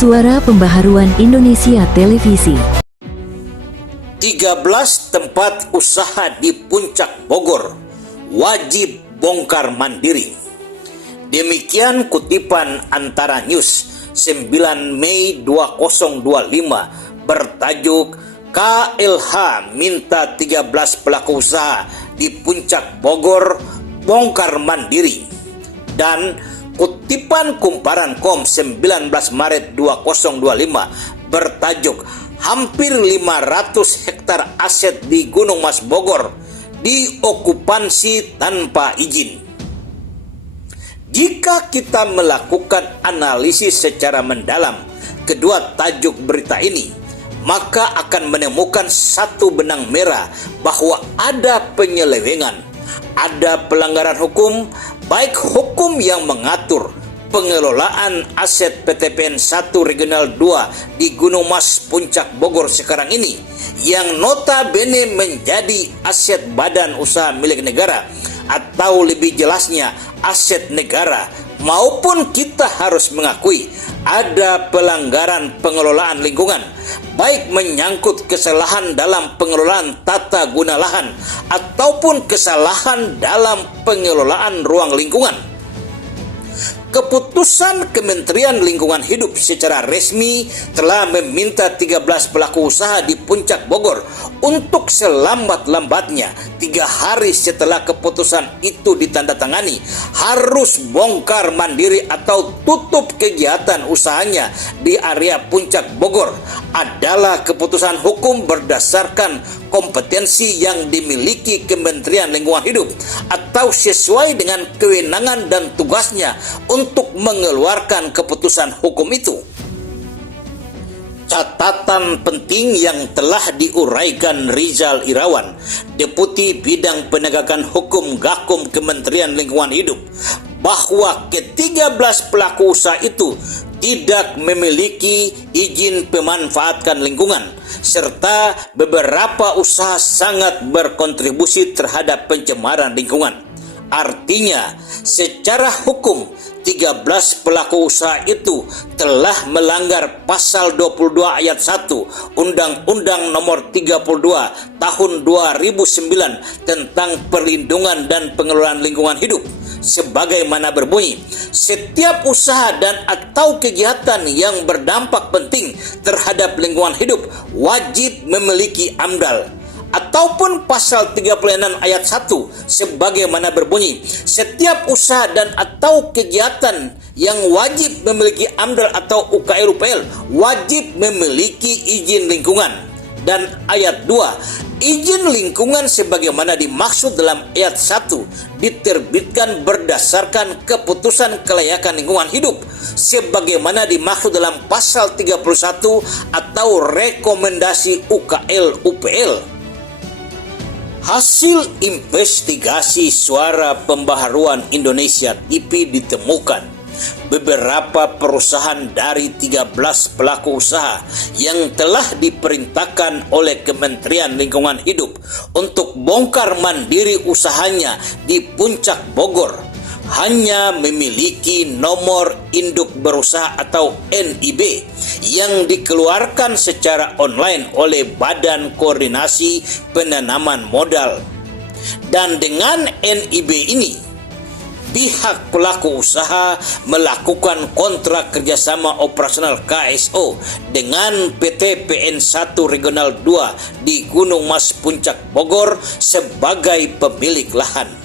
Suara Pembaharuan Indonesia Televisi. 13 tempat usaha di Puncak Bogor wajib bongkar mandiri. Demikian kutipan Antara News 9 Mei 2025 bertajuk KLH minta 13 pelaku usaha di Puncak Bogor bongkar mandiri, dan kutipan Kumparan.com 19 Maret 2025 bertajuk hampir 500 hektar aset di Gunung Mas Bogor diokupansi tanpa izin. Jika kita melakukan analisis secara mendalam kedua tajuk berita ini, maka akan menemukan satu benang merah bahwa ada penyelewengan, ada pelanggaran hukum, baik hukum yang mengatur pengelolaan aset PTPN 1 Regional 2 di Gunung Mas Puncak Bogor sekarang ini, yang notabene menjadi aset badan usaha milik negara, atau lebih jelasnya aset negara, maupun kita harus mengakui ada pelanggaran pengelolaan lingkungan, baik menyangkut kesalahan dalam pengelolaan tata guna lahan ataupun kesalahan dalam pengelolaan ruang lingkungan. Keputusan Kementerian Lingkungan Hidup secara resmi telah meminta 13 pelaku usaha di Puncak Bogor untuk selambat-lambatnya 3 hari setelah keputusan itu ditandatangani harus bongkar mandiri atau tutup kegiatan usahanya di area Puncak Bogor adalah keputusan hukum berdasarkan kompetensi yang dimiliki Kementerian Lingkungan Hidup atau sesuai dengan kewenangan dan tugasnya untuk mengeluarkan keputusan hukum itu. Catatan penting yang telah diuraikan Rizal Irawan, Deputi Bidang Penegakan Hukum Gakum Kementerian Lingkungan Hidup, bahwa ke-13 pelaku usaha itu tidak memiliki izin pemanfaatkan lingkungan, serta beberapa usaha sangat berkontribusi terhadap pencemaran lingkungan. Artinya, secara hukum, 13 pelaku usaha itu telah melanggar pasal 22 ayat 1 Undang-Undang Nomor 32 Tahun 2009 tentang perlindungan dan pengelolaan lingkungan hidup, sebagaimana berbunyi, setiap usaha dan atau kegiatan yang berdampak penting terhadap lingkungan hidup wajib memiliki AMDAL. Ataupun pasal 36 ayat 1 sebagaimana berbunyi, setiap usaha dan atau kegiatan yang wajib memiliki AMDAL atau UKL-UPL wajib memiliki izin lingkungan. Dan ayat 2, izin lingkungan sebagaimana dimaksud dalam ayat 1 diterbitkan berdasarkan keputusan kelayakan lingkungan hidup sebagaimana dimaksud dalam pasal 31 atau rekomendasi UKL-UPL. Hasil investigasi Suara Pembaharuan Indonesia TV ditemukan beberapa perusahaan dari 13 pelaku usaha yang telah diperintahkan oleh Kementerian Lingkungan Hidup untuk bongkar mandiri usahanya di Puncak Bogor hanya memiliki nomor induk berusaha atau NIB yang dikeluarkan secara online oleh Badan Koordinasi Penanaman Modal. Dan dengan NIB ini, pihak pelaku usaha melakukan kontrak kerjasama operasional KSO dengan PT PN 1 Regional 2 di Gunung Mas Puncak Bogor sebagai pemilik lahan.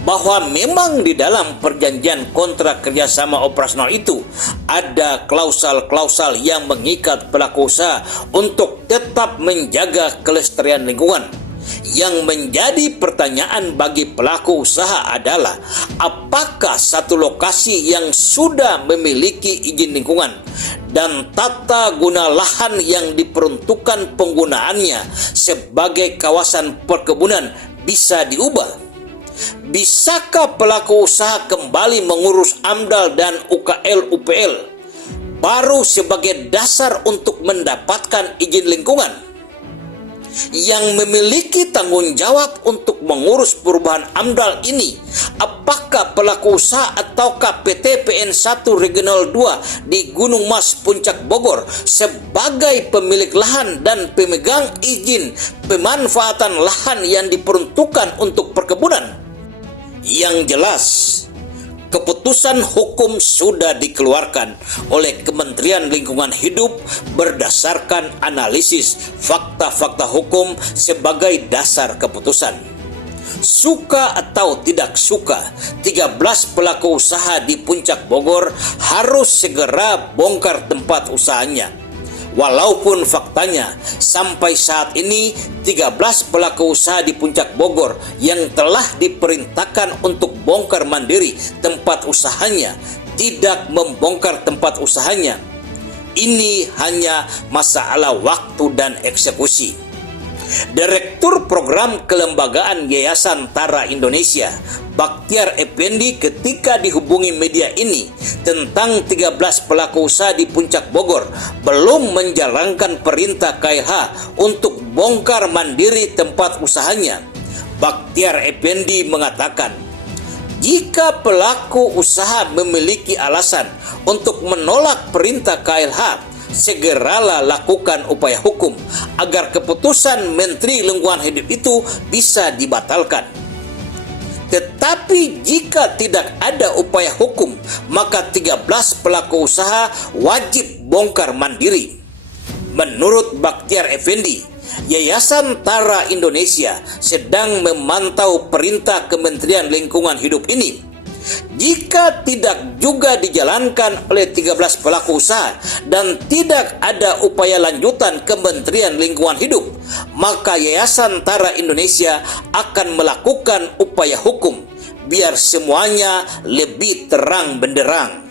Bahwa memang di dalam perjanjian kontrak kerjasama operasional itu ada klausal-klausal yang mengikat pelaku usaha untuk tetap menjaga kelestarian lingkungan. Yang menjadi pertanyaan bagi pelaku usaha adalah apakah satu lokasi yang sudah memiliki izin lingkungan dan tata guna lahan yang diperuntukkan penggunaannya sebagai kawasan perkebunan bisa diubah? Bisakah pelaku usaha kembali mengurus AMDAL dan UKL-UPL baru sebagai dasar untuk mendapatkan izin lingkungan? yang memiliki tanggung jawab untuk mengurus perubahan AMDAL ini, apakah pelaku usaha ataukah PT PN1 Regional 2 di Gunung Mas Puncak Bogor sebagai pemilik lahan dan pemegang izin pemanfaatan lahan yang diperuntukkan untuk perkebunan? Yang jelas, keputusan hukum sudah dikeluarkan oleh Kementerian Lingkungan Hidup berdasarkan analisis fakta-fakta hukum sebagai dasar keputusan. Suka atau tidak suka, 13 pelaku usaha di Puncak Bogor harus segera bongkar tempat usahanya. Walaupun faktanya sampai saat ini 13 pelaku usaha di Puncak Bogor yang telah diperintahkan untuk bongkar mandiri tempat usahanya tidak membongkar tempat usahanya. Ini hanya masalah waktu dan eksekusi. Direktur Program Kelembagaan Yayasan Tara Indonesia, Bakhtiar Effendi, ketika dihubungi media ini tentang 13 pelaku usaha di Puncak Bogor belum menjalankan perintah KLH untuk bongkar mandiri tempat usahanya. Bakhtiar Effendi mengatakan, jika pelaku usaha memiliki alasan untuk menolak perintah KLH, segeralah lakukan upaya hukum agar keputusan Menteri Lingkungan Hidup itu bisa dibatalkan. Tetapi jika tidak ada upaya hukum, maka 13 pelaku usaha wajib bongkar mandiri. Menurut Bakhtiar Effendi, Yayasan Tara Indonesia sedang memantau perintah Kementerian Lingkungan Hidup ini. Jika tidak juga dijalankan oleh 13 pelaku usaha dan tidak ada upaya lanjutan Kementerian Lingkungan Hidup, maka Yayasan Tara Indonesia akan melakukan upaya hukum biar semuanya lebih terang benderang.